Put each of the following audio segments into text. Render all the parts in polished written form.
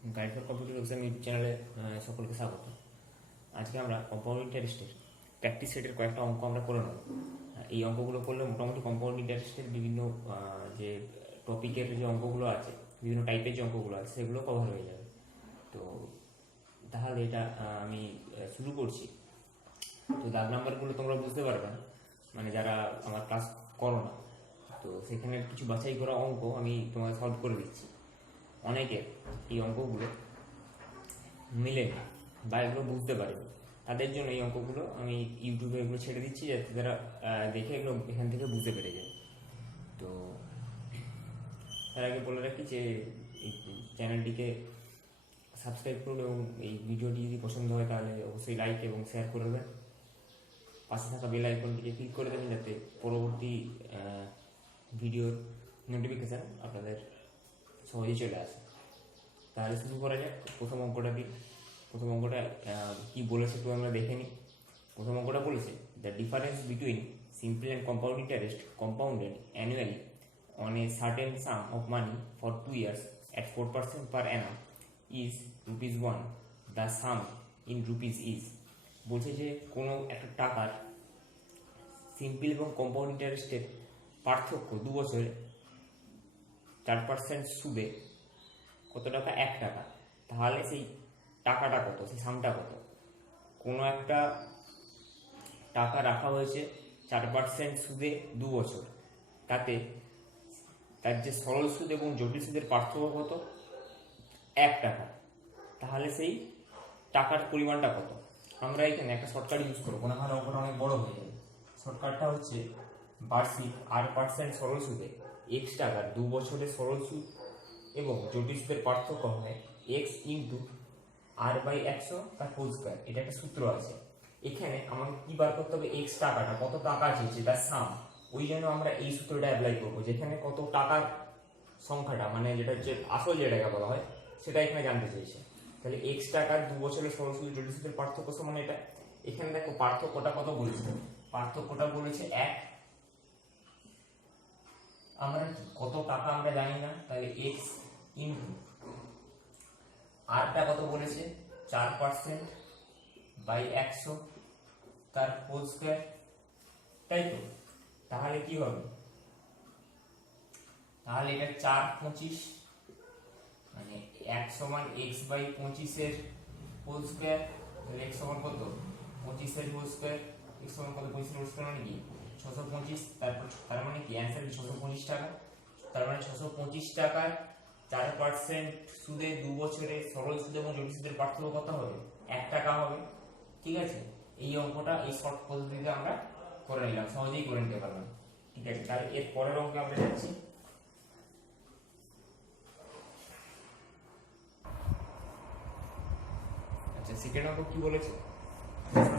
Guide for computer exam YouTube চ্যানেলে সকলকে স্বাগত। আজকে আমরা কম্পাউন্ড ইন্টারেস্টের প্র্যাকটিস সেটের কয়েকটা অঙ্ক আমরা করে নেব। এই অঙ্কগুলো করলে মোটামুটি কম্পাউন্ড ইন্টারেস্টের বিভিন্ন যে টপিকের যে অঙ্কগুলো আছে, বিভিন্ন টাইপের যে অঙ্কগুলো আছে সেগুলো কভার হয়ে যাবে। তো তাহলে এটা আমি শুরু করছি। তো দাগ নাম্বারগুলো তোমরা বুঝতে পারবে না, মানে যারা আমার ক্লাস করো না, তো সেখানে কিছু বাছাই করা অঙ্ক আমি তোমাকে সলভ করে দিচ্ছি। অনেকের এই অঙ্কগুলো মিলেনি বা এগুলো বুঝতে পারেনি, তাদের জন্য এই অঙ্কগুলো আমি ইউটিউবে এগুলো ছেড়ে দিচ্ছি, যাতে তারা দেখে এগুলো এখান থেকে বুঝতে পেরে যায়। তো তার আগে বলে রাখি যে এই চ্যানেলটিকে সাবস্ক্রাইব করুন এবং এই ভিডিওটি যদি পছন্দ হয় তাহলে অবশ্যই লাইক এবং শেয়ার করে দেবেন। পাশে থাকা বেল আইকনটিকে ক্লিক করে দেবেন যাতে পরবর্তী ভিডিওর নোটিফিকেশান আপনাদের সহজেই চলে আসে। তাহলে শুরু করা যাক প্রথম অঙ্কটা দিয়ে। প্রথম অঙ্কটা কি বলেছে তো আমরা দেখে নিই। প্রথম অঙ্কটা বলেছে the difference between simple and compound interest compounded annually on a certain some of money for 2 years at 4% per annum is ₹1. The some in rupees is. বলছে যে কোনো একটা টাকার সিম্পল এবং কম্পাউন্ড ইন্টারেস্টের পার্থক্য 2 বছরে 4% সুদে কত টাকা? 1 টাকা। তাহলে সেই টাকাটা কত, সেই সামটা কত? কোনো একটা টাকা রাখা হয়েছে 4% সুদে 2 বছর, তাতে তার যে সরল সুদ এবং জটিল সুদের পার্থক্য কত? 1 টাকা। তাহলে সেই টাকার পরিমাণটা কত? আমরা এখানে একটা শর্টকাট ইউজ করবো, না হলে অঙ্কটা অনেক বড় হয়ে যাবে। শর্টকাটটা হচ্ছে বার্ষিক 8% সরল সুদে x টাকার 2 বছরের সরল সুদ এবং জটিল সুদের পার্থক্য হয় x ইন্টু r/100 তার হোল স্কয়ার। এটা একটা সূত্র আছে। এখানে আমাকে কি বার করতে হবে? x টাকাটা কত টাকা চেয়েছে তার সাম। ওই জন্য আমরা এই সূত্রটা অ্যাপ্লাই করবো, যেখানে কত টাকার সংখ্যাটা, মানে যেটা হচ্ছে আসল যেটাকে বলা হয়, সেটা এখানে জানতে চেয়েছে। তাহলে x টাকার 2 বছরের সরল সুদ জটিল সুদের পার্থক্য সমান এটা। এখানে দেখো পার্থক্যটা কত বলেছে? পার্থক্যটা বলেছে 1। আমরা কত টাকা আমরা জানি না, তাহলে x ইন্টু আরটা কত বলেছে? 4% বাই 100 তার হোল স্কয়ার, তাই তো? তাহলে কি হবে? তাহলে এটা 4×25, মানে 1 সমান x/25 এর হোল স্কয়ার। তাহলে x সমান কত? 25 এর হোল স্কয়ার। x সমান কত? 25 এর হোল স্কয়ার মানে কি? 625। তার মানে কি অ্যান্সার 625 টাকা। তার মানে 625 টাকার 4% সুদে 2 বছরে সরল সুদ এবং জটিল সুদের পার্থক্য কত হবে? 1 টাকা হবে। ঠিক আছে, এই অঙ্কটা এই শর্ট পদ্ধতিতে আমরা করে নিলাম, সহজেই করে নিতে পারলাম। ঠিক আছে, তাহলে এর পরের অঙ্কে আমরা যাচ্ছি। আচ্ছা, সেকেন্ড অঙ্ক কি বলেছে?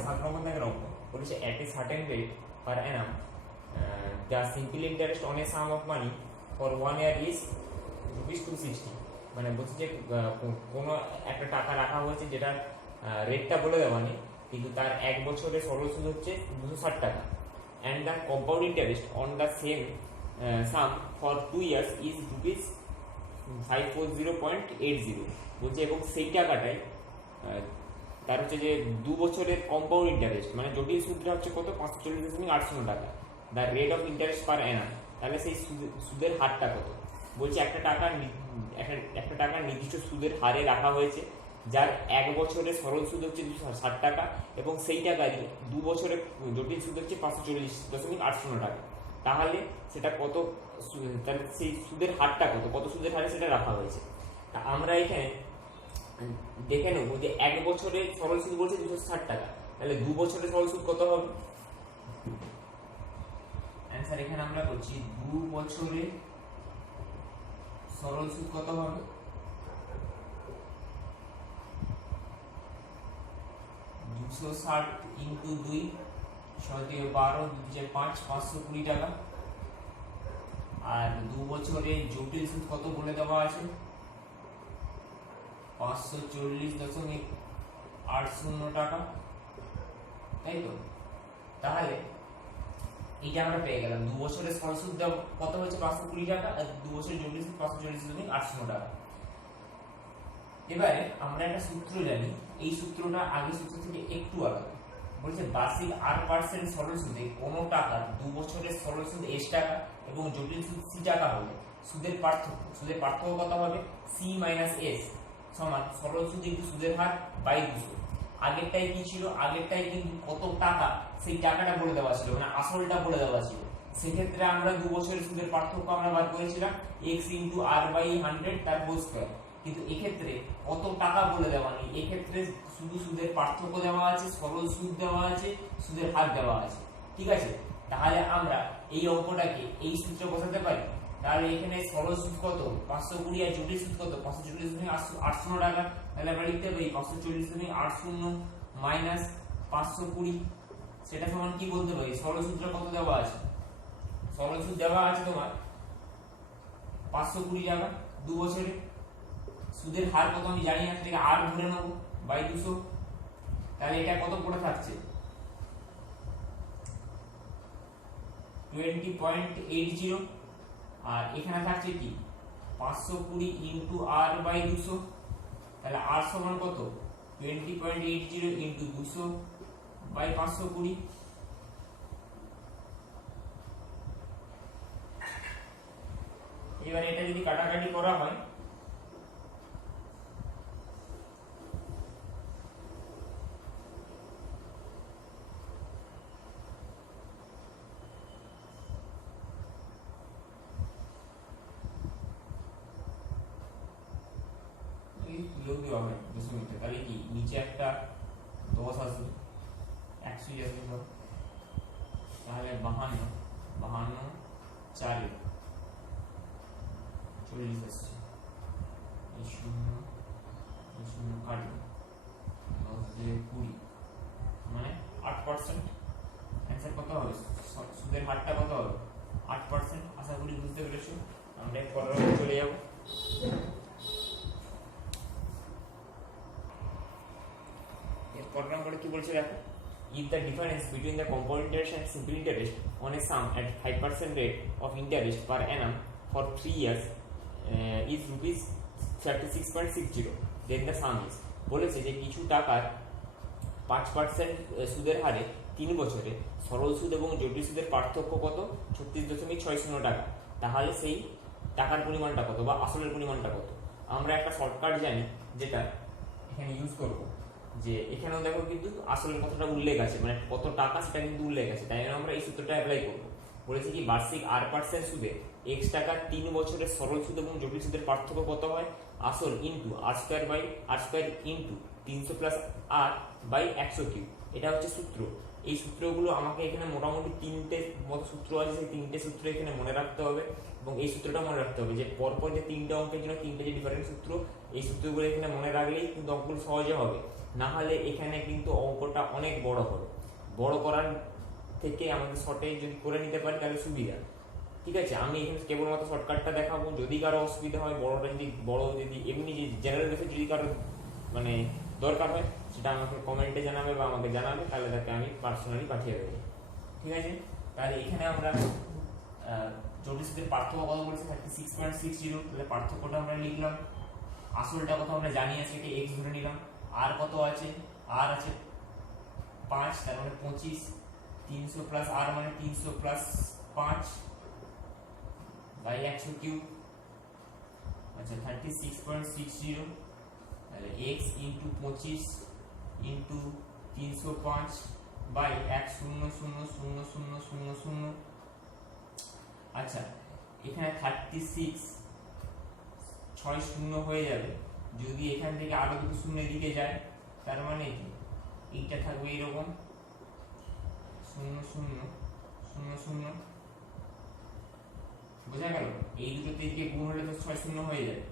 7 নম্বর দাগের অঙ্ক বলেছে at a certain rate per annum the simple interest on a sum of money for 1 year is ₹260। মানে বলছে যে কোনো একটা টাকা রাখা হয়েছে, যেটার রেটটা বলে দেওয়া নেই, কিন্তু তার 1 বছরের সরল সুদ হচ্ছে 260 টাকা। And the compound interest on the same some for 2 years is ₹540.80। বলছে এবং সেই টাকাটাই তার হচ্ছে যে 2 বছরের কম্পাউন্ড ইন্টারেস্ট, মানে জটিল সুদটা হচ্ছে কত? 540.80 টাকা। দ্য রেট অফ ইন্টারেস্ট পার অ্যানাম। তাহলে সেই সুদের হারটা কত? বলছে একটা টাকার নির্দিষ্ট সুদের হারে রাখা হয়েছে, যার 1 বছরের সরল সুদ হচ্ছে 260 টাকা এবং সেই টাকায় 2 বছরের জটিল সুদ হচ্ছে 540.80 টাকা। তাহলে সেটা কত? তাহলে সেই সুদের হারটা কত? কত সুদের হারে সেটা রাখা হয়েছে। তা আমরা এখানে দেখে নেবো যে 1 বছরের সরল সুদ বলছে 260 টাকা, তাহলে 2 বছরের সরল সুদ কত হবে? অ্যান্সার এখানে আমরা করছি 2 বছরের সরল সুদ কত হবে? 260 ইন্টু 2 12 2 5 520 টাকা। আর 2 বছরের জটিল সুদ কত বলে দেওয়া আছে? 540.80 টাকা, তাই তো? তাহলে এইটা আমরা পেয়ে গেলাম। 2 বছরের সরল সুদ কত হয়েছে? 520 টাকা, আর 2 বছরের জটিল সুদ 540.80 টাকা। এবারে আমরা একটা সূত্র জানি, এই সূত্রটা আগের সূত্র থেকে একটু আলাদা। বলছে বার্ষিক 8% সরল সুদে কোনো টাকা 2 বছরের সরল সুদ s টাকা এবং জটিল সুদ c টাকা হলে সুদের পার্থক্য কত হবে? c - s সমান সরল সুদ ইনটু সুদের হার বাই 200। আগেরটাই কি ছিল? আগেরটাই কিন্তু কত টাকা সেই টাকাটা বলে দেওয়া ছিল, মানে আসলটা বলে দেওয়া ছিল। সেক্ষেত্রে আমরা 2 বছরের সুদের পার্থক্য আমরা বার করেছিলাম x * r/100 তার হোল স্কয়ার। কিন্তু এক্ষেত্রে কত টাকা বলে দেওয়া নেই, এক্ষেত্রে শুধু সুদের পার্থক্য দেওয়া আছে, সরল সুদ দেওয়া আছে, সুদের হার দেওয়া আছে। ঠিক আছে, তাহলে আমরা এই অঙ্কটাকে এই সূত্রে বসাতে পারি। তাহলে এখানে সরল সুদ কত? 520 আর জটিল সুদ কত? 540.80 টাকা। তাহলে আমরা লিখতে পারি 540.80 মাইনাস 520, সেটা সমান কি বলতে পারি? সরল সুদটা কত দেওয়া আছে? সরল সুদ দেওয়া আছে তোমার 520 টাকা 2 বছরে। সুদের হার কত আমি জানি না, সেটাকে আর ধরে নেব বাই 200। তাহলে এটা কত পড়ে থাকছে? 20.80। আর এখানে থাকছে কি 520 ইনটু r বাই 200। তাহলে r সমান কত? 20.80 ইনটু 200 বাই 520। এবারে এটা যদি কাটাকাটি করা হয়, তাহলে কি নিচে একটা 10 আসবে, 100 আসবে ধর। তাহলে 52 4 40 আসছে। এই শূন্য কাটবে 10 দিয়ে 20 মানে 8%। অ্যান্সার কত হবে? সুদের হারটা কত হবে? 8%। আশা করি বুঝতে পেরেছো। আমরা পরের চলে যাব। এরপর নম্বরে কি বলছে দেখো, if the difference between the compound interest and simple interest on a sum at 5% rate of interest per annum for 3 years is rupees 36.60, then the sum is। বলেছে যে কিছু টাকার 5% সুদের হারে 3 বছরে সরল সুদ এবং জটিল সুদের পার্থক্য কত? 36.60 টাকা। তাহলে সেই টাকার পরিমাণটা কত বা আসলের পরিমাণটা কত? আমরা একটা শর্টকাট জানি, যেটা এখানে ইউজ করব। যে এখানেও দেখো কিন্তু আসলের কথাটা উল্লেখ আছে, মানে কত টাকা সেটা কিন্তু উল্লেখ আছে। তাই জন্য আমরা এই সূত্রটা অ্যাপ্লাই করব। বলেছে কি বার্ষিক 8% সুদে x টাকা 3 বছরের সরল সুদ এবং জটিল সুদের পার্থক্য কত হয়? আসল into r² into 300 plus r by 100 cube. এটা হচ্ছে সূত্র। এই সূত্রগুলো আমাকে এখানে মোটামুটি 3টে মতো সূত্র আছে, সেই 3টে সূত্র এখানে মনে রাখতে হবে। এবং এই সূত্রটা মনে রাখতে হবে যে পরপর যে 3টে অঙ্কের জন্য 3টে যে ডিফারেন্ট সূত্র, এই সূত্রগুলো এখানে মনে রাখলেই কিন্তু অঙ্কগুলো সহজে হবে। না হলে এখানে কিন্তু অঙ্কটা অনেক বড় হবে। বড় করার থেকে আমাদের শর্টে যদি করে নিতে পারি তাহলে সুবিধা। ঠিক আছে, আমি এখানে কেবলমাত্র শর্টকাটটা দেখাবো। যদি কারো অসুবিধা হয়, যদি এমনি যে জেনারেল বেসে যদি কারো মানে দরকার হয়, সেটা আমাকে কমেন্টে জানাবে বা আমাকে জানাবে, তাহলে তাকে আমি পার্সোনালি পাঠিয়ে দেবো। ঠিক আছে, তাহলে এখানে আমরা জটিল সুদের পার্থক্য কত বলছি? 36.60। তাহলে পার্থক্যটা আমরা লিখলাম। আসলটা কত আমরা জানি আছে, এটা x ধরে নিলাম। আর কত আছে? আর আছে 5, তার মানে 25। 300 প্লাস আর মানে 300 প্লাস 5 বাই 100 কিউব। আচ্ছা 36.60। তাহলে x ইনটু 25 ইনটু 305 বাই 100,000,000। আচ্ছা এখানে 36 6 শূন্য হয়ে যাবে। যদি এখান থেকে আরো দুটো শূন্য দিকে যায়, তার মানে কি এইটা থাকবে এরকম 0,0,0,0,0। বোঝা গেল? এই দুটো দিকে গুণ হলে তো 6 শূন্য হয়ে যায়।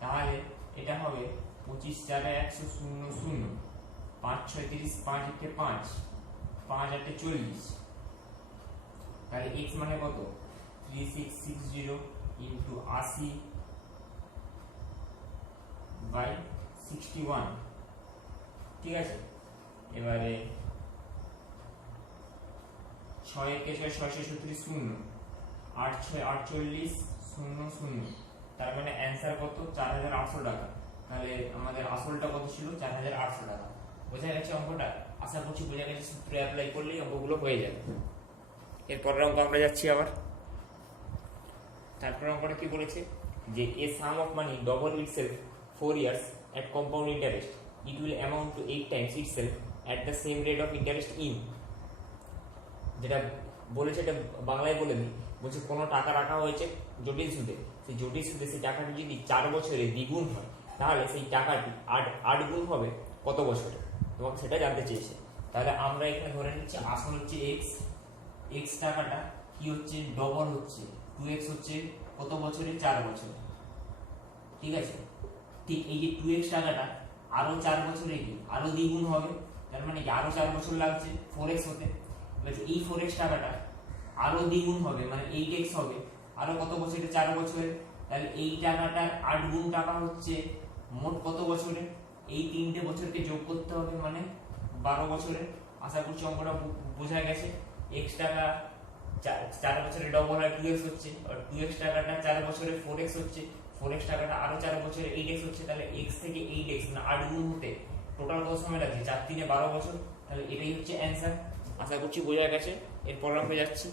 তাহলে এটা হবে 25 4 100 0,0। 5 6 30, 5 1 5, 5 8 40। তাহলে x মানে কত? 3660 ইনটু 80 বাই 61। ঠিক আছে, এবারে 6 একে 6 670 0, 8 6 48 0 0। তার মানে অ্যান্সার কত? 4800 টাকা। তাহলে আমাদের আসলটা কত ছিল 4,800 টাকা। বোঝা গেছে অঙ্কটা? আশা করছি বোঝা গেছে, সূত্রে অ্যাপ্লাই করলেই অঙ্কগুলো হয়ে যাবে। এরপরের অঙ্ক আমরা যাচ্ছি আবার। তারপর অঙ্কটা কি বলেছে যে a sum of money double itself 4 years at compound interest, it will amount to 8 times itself at the same rate of interest in, যেটা বলেছে এটা বাংলায় বলে দিই। বলছে কোনো টাকা রাখা হয়েছে জটিল সুদে, সেই জটিল সুদে সেই টাকাটি যদি 4 বছরে দ্বিগুণ হয় তাহলে সেই টাকাটি 8 গুণ হবে কত বছরে, তোমাকে সেটা জানতে চেয়েছে। তাহলে আমরা এখানে ধরে নিচ্ছি আসল হচ্ছে এক্স টাকাটা কি হচ্ছে ডবল হচ্ছে 2x হচ্ছে কত বছরে 4 বছরে, ঠিক আছে। ঠিক এই যে 2x টাকাটা আরো 4 বছরে কি আরো দ্বিগুণ হবে, তার মানে কি আরো 4 বছর লাগছে 4x হতে। বলছে এই 4x টাকাটা আরো দ্বিগুণ হবে মানে 8x হবে আরো কত বছরে 4 বছরে। তাহলে এই টাকাটার 8 গুণ টাকা হচ্ছে মোট কত বছরে, এই তিনটে বছরকে যোগ করতে হবে মানে 12 বছরে। আশা করছি অঙ্কটা বোঝা গেছে। x টাকা 4 বছরে ডবল হয় 2x হচ্ছে, আর 2x টাকাটা 4 বছরে 4x হচ্ছে, 4x টাকাটা আরো 4 বছরে 8x হচ্ছে। তাহলে x থেকে 8x মানে 8 গুণ হতে টোটাল কত সময় লাগছে 4 3 12 বছর। তাহলে এটাই হচ্ছে অ্যান্সার। আশা করছি বোঝা গেছে। এরপর আমরা যাচ্ছি,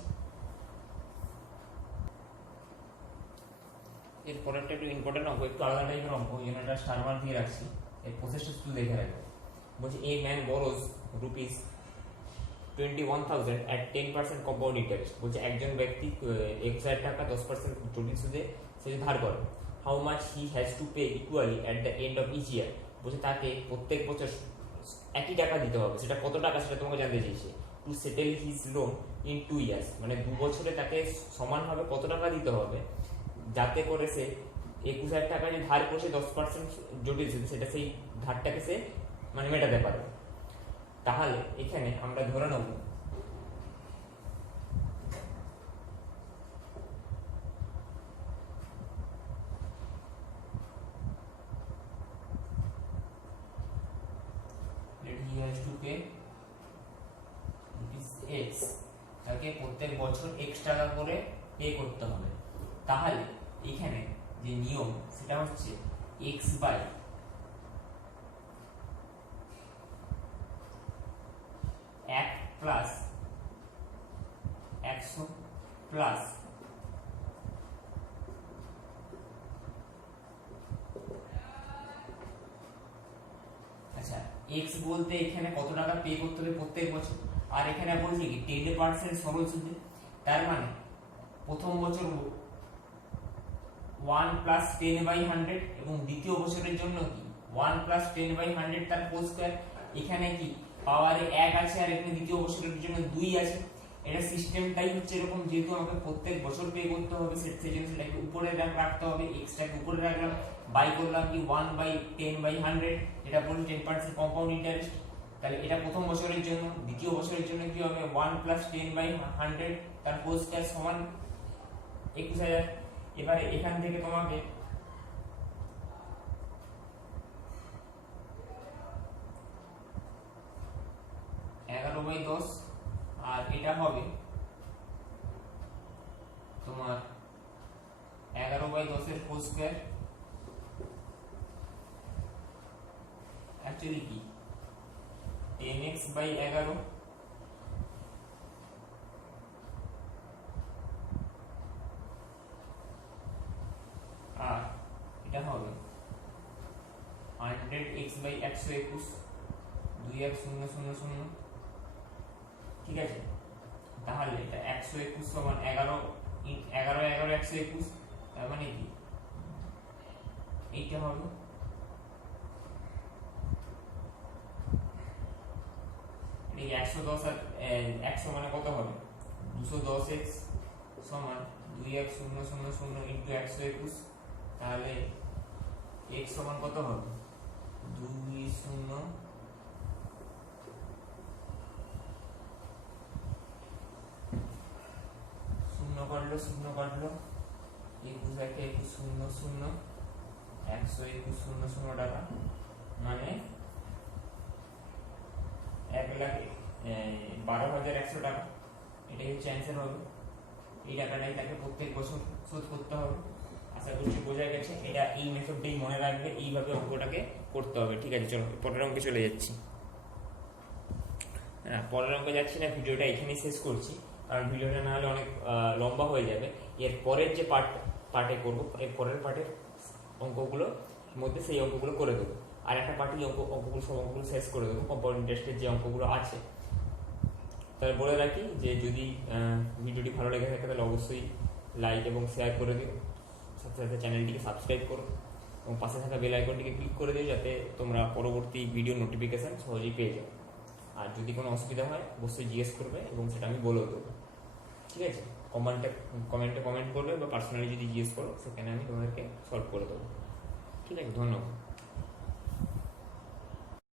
এরপরেরটা একটু ইম্পর্টেন্ট অঙ্ক, একটু আলাদা টাইপের অঙ্ক, এই জন্য একটা স্টার মার্ক দিয়ে রাখছি। এর প্রসেসটা শুধু দেখে রাখবো। বলছে a man borrows rupees 21,000 at 10% compound interest. বলছে একজন ব্যক্তি 1,000 টাকা 10% জটিল সুদে সে ধার করে। How much he has to pay equally at the end of each year. বলছে তাকে প্রত্যেক বছর একই টাকা দিতে হবে, সেটা কত টাকা সেটা তোমাকে জানতে চাইছে। To settle his loan in 2 years, মানে 2 বছরে তাকে সমানভাবে কত টাকা দিতে হবে যাতে করে সে 21,000 টাকা যে ধার করছে 10% জটিল সুদে সেটা সেই ধারটাকে সে মানে মেটাতে পারবে। তাহলে এখানে আমরা ধরে নেব he has to pay x, তাকে প্রত্যেক বছর x টাকা করে পে করতে হবে। তাহলে এখানে যে নিয়ম সেটা হচ্ছে x বাই এক প্লাস 100 প্লাস আচ্ছা x বলতে এখানে কত টাকা পে করতে হবে প্রত্যেক বছর, আর এখানে বলছে কি 10% সরল সুদে। তার মানে প্রথম বছর 1 প্লাস 10/100 এবং দ্বিতীয় বছরের জন্য কি 1 প্লাস 10/100 তার হোল স্কয়ার। এখানে কি পাওয়ারে 1 আছে আর এখানে দ্বিতীয় বছরের জন্য 2 আছে। এটা সিস্টেমটাই হচ্ছে এরকম, যেহেতু আমাকে প্রত্যেক বছর পে করতে হবে সেজন্য সেটাকে উপরে রাখতে হবে, x টাকে উপরে রাখলাম, বাই করলাম কি 1/10/100, এটা বলি 10% কম্পাউন্ড ইন্টারেস্ট। তাহলে এটা প্রথম বছরের জন্য। দ্বিতীয় বছরের জন্য কি হবে 1 প্লাস 10/100 তার হোল স্কয়ার সমান 21,000। এবারে এখান থেকে তোমাকে এগারো বাই 10 আর এটা হবে তোমার 11/10 এর হোল স্কয়ার। অ্যাকচুয়ালি কি 10x/11 আর এটা হবে 100x/121 2x 0 0 0, ঠিক আছে। তাহলে এটা 121 সমান 11 11 11 121, তার মানে কি এইটা হবে এই 110 আর 100 মানে কত হবে 210x সমান 2x 0 0 0 ইনটু 121। তাহলে x সমান কত হবে 2 0 শূন্য কাটলো 21 একে 21 0 0 121 0 0 টাকা, মানে 1,12,100 টাকা। এটাই হচ্ছে অ্যান্সার হবে। এই টাকাটাই তাকে প্রত্যেক বছর শোধ করতে হবে। আশা আশা করছি বোঝা গেছে। এটা এই মেথডটাই মনে রাখবে, এইভাবে অঙ্কটাকে করতে হবে। ঠিক আছে, চলো পরের অঙ্কে চলে যাচ্ছি। হ্যাঁ, পরের অঙ্কে যাচ্ছি না, ভিডিওটা এখানেই শেষ করছি, কারণ ভিডিওটা না হলে অনেক লম্বা হয়ে যাবে। এর পরের যে পার্টে করবো, এর পরের পার্টের অঙ্কগুলোর মধ্যে সেই অঙ্কগুলো করে দেবো। আর একটা পার্টি অঙ্কগুলো সব অঙ্কগুলো শেষ করে দেবো, কম্পাউন্ড ইন্টারেস্টের যে অঙ্কগুলো আছে। তাহলে বলে রাখি যে যদি ভিডিওটি ভালো লেগে থাকে তাহলে অবশ্যই লাইক এবং শেয়ার করে দিও, সাথে সাথে চ্যানেলটিকে সাবস্ক্রাইব করো এবং পাশে থাকা বেল আইকনটিকে ক্লিক করে দিও, যাতে তোমরা পরবর্তী ভিডিও নোটিফিকেশান সহজেই পেয়ে যাও। আর যদি কোনো অসুবিধা হয় অবশ্যই জিজ্ঞেস করবে এবং সেটা আমি বলেও দেবো। ঠিক আছে, কমেন্টে কমেন্ট করবে বা পার্সোনালি যদি জিজ্ঞেস করো, সেখানে আমি তোমাদেরকে সলভ করে দেবো। ঠিক আছে, ধন্যবাদ।